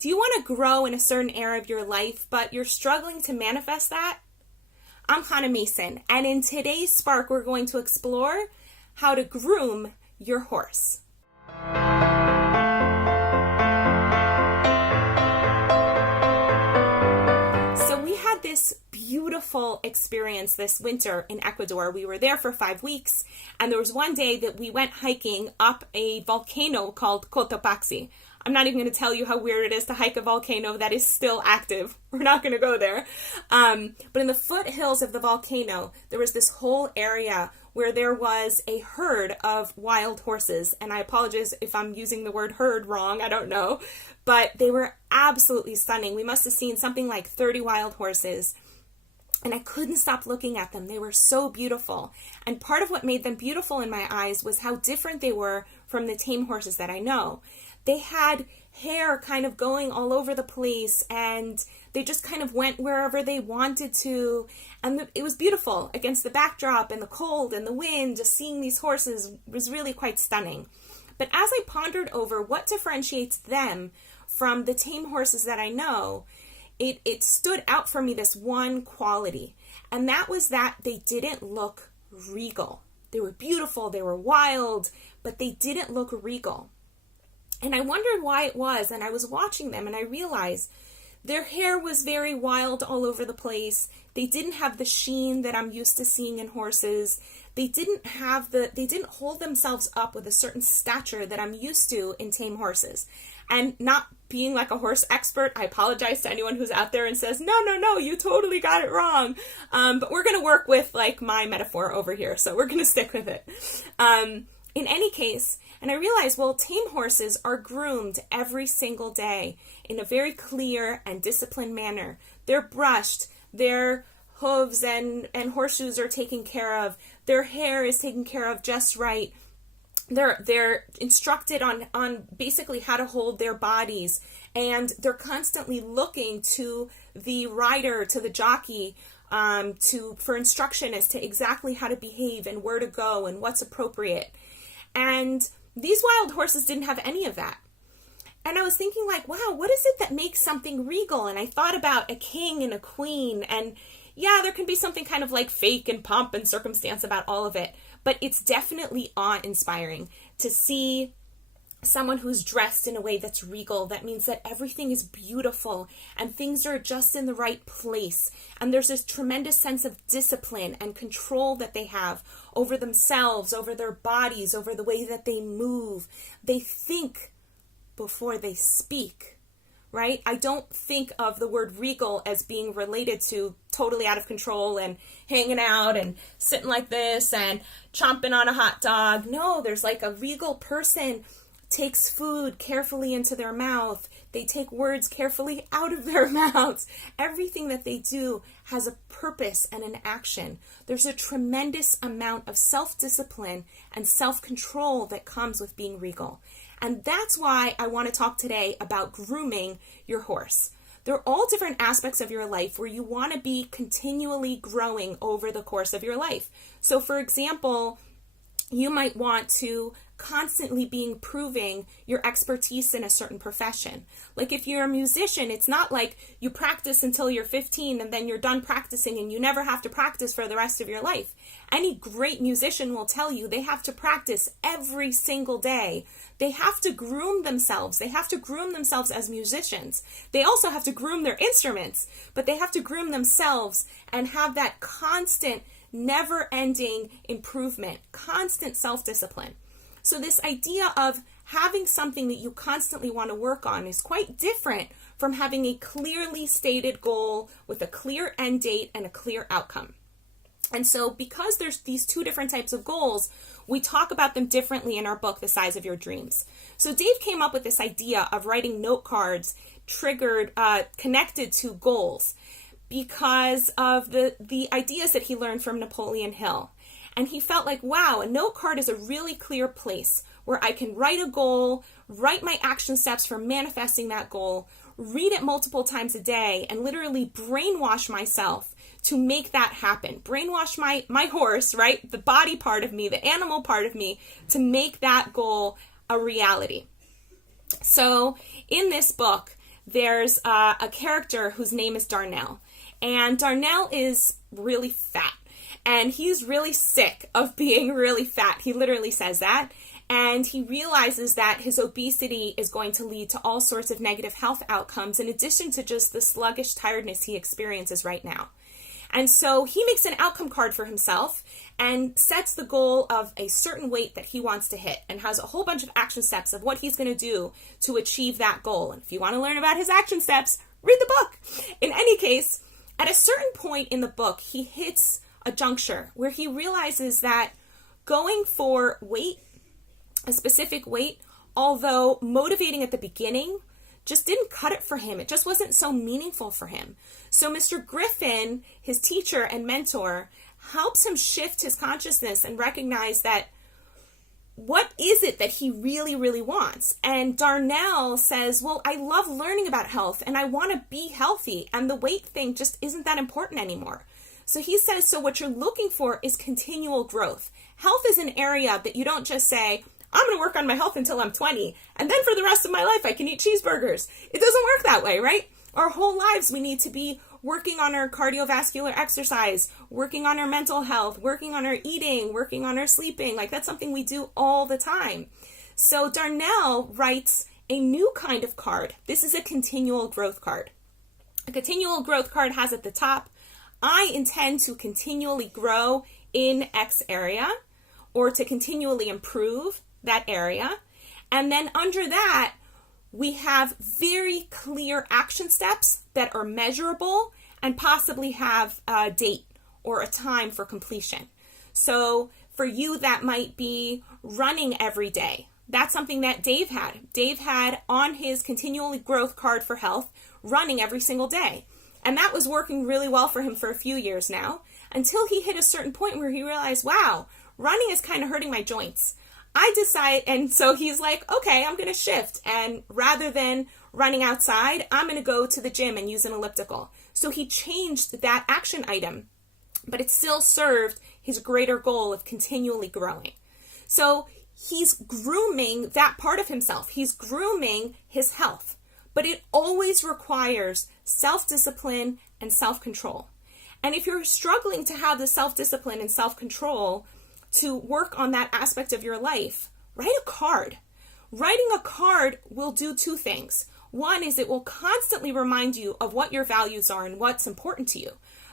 Do you want to grow in a certain area of your life, but you're struggling to manifest that? I'm Hannah Mason, and in today's Spark, we're going to explore how to groom your horse. So we had this beautiful experience this winter in Ecuador. We were there for 5 weeks, and there was one day that we went hiking up a volcano called Cotopaxi. I'm not even going to tell you how weird it is to hike a volcano that is still active. We're not going to go there. But in the foothills of the volcano, there was this whole area where there was a herd of wild horses. And I apologize if I'm using the word herd wrong. I don't know. But they were absolutely stunning. We must have seen something like 30 wild horses. And I couldn't stop looking at them. They were so beautiful. And part of what made them beautiful in my eyes was how different they were from the tame horses that I know. They had hair kind of going all over the place, and they just kind of went wherever they wanted to. And it was beautiful against the backdrop and the cold and the wind. Just seeing these horses was really quite stunning. But as I pondered over what differentiates them from the tame horses that I know, it stood out for me this one quality. And that was that they didn't look regal. They were beautiful, they were wild, but they didn't look regal. And I wondered why it was, and I was watching them, and I realized their hair was very wild all over the place. They didn't have the sheen that I'm used to seeing in horses. They didn't hold themselves up with a certain stature that I'm used to in tame horses. And not being like a horse expert, I apologize to anyone who's out there and says, no, you totally got it wrong. But we're going to work with like my metaphor over here, so we're going to stick with it. In any case, and I realized, well, tame horses are groomed every single day in a very clear and disciplined manner. They're brushed, their hooves and horseshoes are taken care of, their hair is taken care of just right. They're instructed on basically how to hold their bodies, and they're constantly looking to the rider, to the jockey, for instruction as to exactly how to behave and where to go and what's appropriate. And these wild horses didn't have any of that. And I was thinking like, wow, what is it that makes something regal? And I thought about a king and a queen, and yeah, there can be something kind of like fake and pomp and circumstance about all of it, but it's definitely awe-inspiring to see someone who's dressed in a way that's regal. That means that everything is beautiful and things are just in the right place. And there's this tremendous sense of discipline and control that they have over themselves, over their bodies, over the way that they move. They think before they speak, right? I don't think of the word regal as being related to totally out of control and hanging out and sitting like this and chomping on a hot dog. No, there's like a regal person takes food carefully into their mouth. They take words carefully out of their mouths. Everything that they do has a purpose and an action. There's a tremendous amount of self-discipline and self-control that comes with being regal. And that's why I want to talk today about grooming your horse. There are all different aspects of your life where you want to be continually growing over the course of your life. So for example, you might want to constantly be improving your expertise in a certain profession. Like if you're a musician, it's not like you practice until you're 15 and then you're done practicing and you never have to practice for the rest of your life. Any great musician will tell you they have to practice every single day. They have to groom themselves. They have to groom themselves as musicians. They also have to groom their instruments, but they have to groom themselves and have that constant, never-ending improvement, constant self-discipline. So this idea of having something that you constantly want to work on is quite different from having a clearly stated goal with a clear end date and a clear outcome. And so because there's these two different types of goals, we talk about them differently in our book, The Size of Your Dreams. So Dave came up with this idea of writing note cards connected to goals because of the ideas that he learned from Napoleon Hill. And he felt like, wow, a note card is a really clear place where I can write a goal, write my action steps for manifesting that goal, read it multiple times a day, and literally brainwash myself to make that happen. Brainwash my horse, right? The body part of me, the animal part of me, to make that goal a reality. So in this book, there's a character whose name is Darnell. And Darnell is really fat. And he's really sick of being really fat. He literally says that. And he realizes that his obesity is going to lead to all sorts of negative health outcomes, in addition to just the sluggish tiredness he experiences right now. And so he makes an outcome card for himself and sets the goal of a certain weight that he wants to hit, and has a whole bunch of action steps of what he's going to do to achieve that goal. And if you want to learn about his action steps, read the book. In any case, at a certain point in the book, he hits a juncture where he realizes that going for weight, a specific weight, although motivating at the beginning, just didn't cut it for him. It just wasn't so meaningful for him. So Mr. Griffin, his teacher and mentor, helps him shift his consciousness and recognize that what is it that he really, really wants? And Darnell says, well, I love learning about health and I want to be healthy, and the weight thing just isn't that important anymore. So he says, so what you're looking for is continual growth. Health is an area that you don't just say, I'm going to work on my health until I'm 20, and then for the rest of my life I can eat cheeseburgers. It doesn't work that way, right? Our whole lives we need to be working on our cardiovascular exercise, working on our mental health, working on our eating, working on our sleeping. Like, that's something we do all the time. So Darnell writes a new kind of card. This is a continual growth card. A continual growth card has at the top, I intend to continually grow in X area, or to continually improve that area. And then under that, we have very clear action steps that are measurable and possibly have a date or a time for completion. So for you, that might be running every day. That's something that Dave had. Dave had on his continual growth card for health, running every single day. And that was working really well for him for a few years now, until he hit a certain point where he realized, wow, running is kind of hurting my joints. And so he's like, okay, I'm going to shift. And rather than running outside, I'm going to go to the gym and use an elliptical. So he changed that action item, but it still served his greater goal of continually growing. So he's grooming that part of himself. He's grooming his health, but it always requires self-discipline and self-control. And if you're struggling to have the self-discipline and self-control to work on that aspect of your life, write a card. Writing a card will do two things. One is it will constantly remind you of what your values are and what's important to you.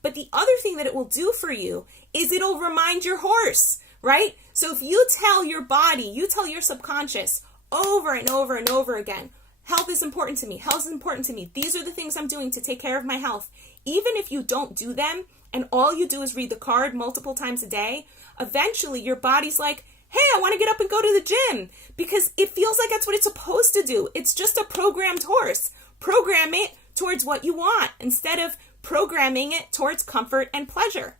But the other thing that it will do for you is it'll remind your horse, right? So if you tell your body, you tell your subconscious over and over and over again, health is important to me, health is important to me, these are the things I'm doing to take care of my health. Even if you don't do them and all you do is read the card multiple times a day, eventually your body's like, hey, I want to get up and go to the gym, because it feels like that's what it's supposed to do. It's just a programmed horse. Program it towards what you want instead of programming it towards comfort and pleasure.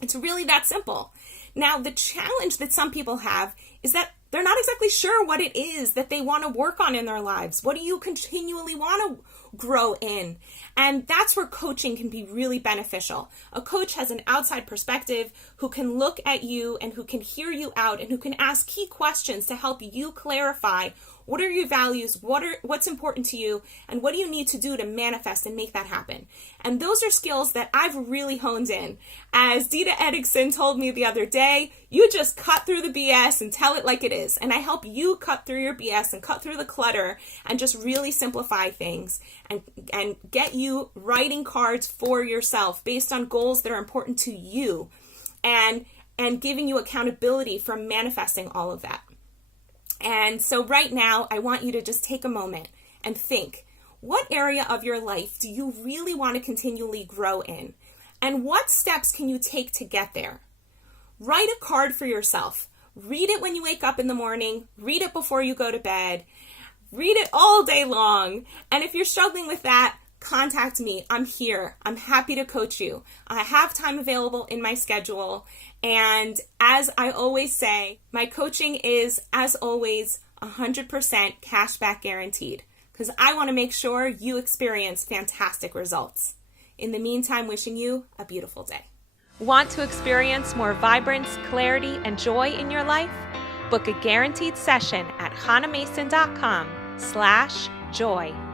It's really that simple. Now, the challenge that some people have is that they're not exactly sure what it is that they want to work on in their lives. What do you continually want to grow in? And that's where coaching can be really beneficial. A coach has an outside perspective who can look at you and who can hear you out and who can ask key questions to help you clarify what are your values, what's important to you, and what do you need to do to manifest and make that happen. And those are skills that I've really honed in. As Dita Eddickson told me the other day, you just cut through the BS and tell it like it is. And I help you cut through your BS and cut through the clutter and just really simplify things and get you writing cards for yourself based on goals that are important to you, and giving you accountability for manifesting all of that. And so right now, I want you to just take a moment and think, what area of your life do you really want to continually grow in? And what steps can you take to get there? Write a card for yourself. Read it when you wake up in the morning. Read it before you go to bed. Read it all day long. And if you're struggling with that, contact me. I'm here. I'm happy to coach you. I have time available in my schedule. And as I always say, my coaching is, as always, 100% cash back guaranteed, because I want to make sure you experience fantastic results. In the meantime, wishing you a beautiful day. Want to experience more vibrance, clarity, and joy in your life? Book a guaranteed session at hanamason.com/joy.